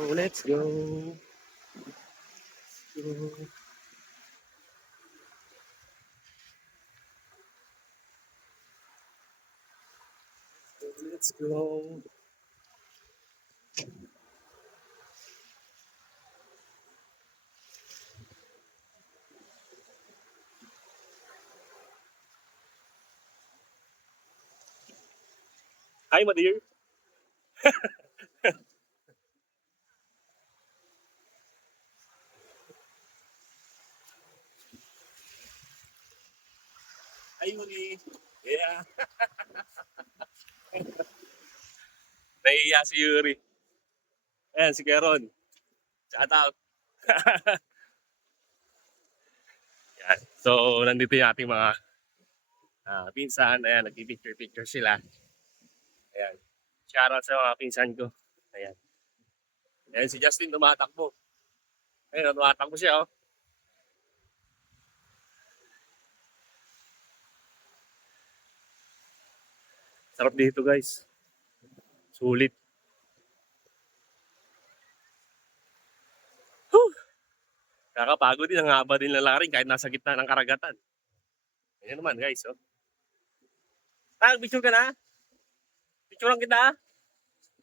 Oh, let's go. Go. Let's go. Hi, my dear. Hi, Yuri. Yeah. Nahiya si Yuri. Ayan, si Keron. Shout out. Yan. So, nandito yung ating mga pinsan. Ayan, nagpipicture-picture sila. Ayan. Shout out sa mga pinsan ko. Ayan. Ayan, si Justin tumatakbo. Ayan, tumatakbo siya, oh. Sarap dito, guys. Sulit. Whew! Kakapagod din. Ang haba din lalaki kahit nasa gitna ng karagatan. Ayan naman, guys, oh. Picture ka na? Picture lang kita.